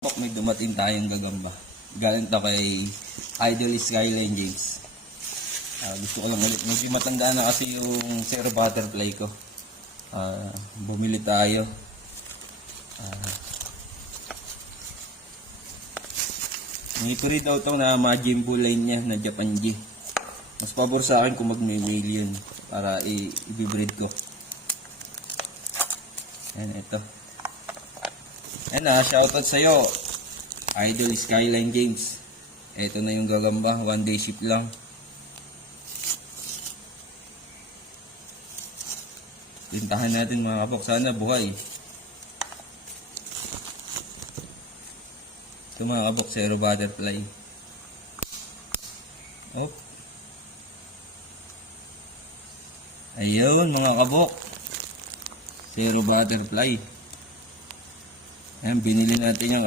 May dumating tayong gagamba. Galing to kay Idol Skyline James. Gusto ko lang ulit. Medyo matanda na kasi yung zero butterfly ko. Bumili tayo. May puri daw ito na Majimbo line niya na Japan G. Mas pabor sa akin kung mag-mail yun para i-breed ko. Yan, ito. Ayan na, shoutout sa'yo, Idol Skyline James. Ito na yung gagamba, 1 day ship lang. Tintahan natin mga kapok, sana buhay. Ito mga kapok, zero butterfly. Oh. Ayun mga kabok, zero butterfly. Ayan, binili natin yung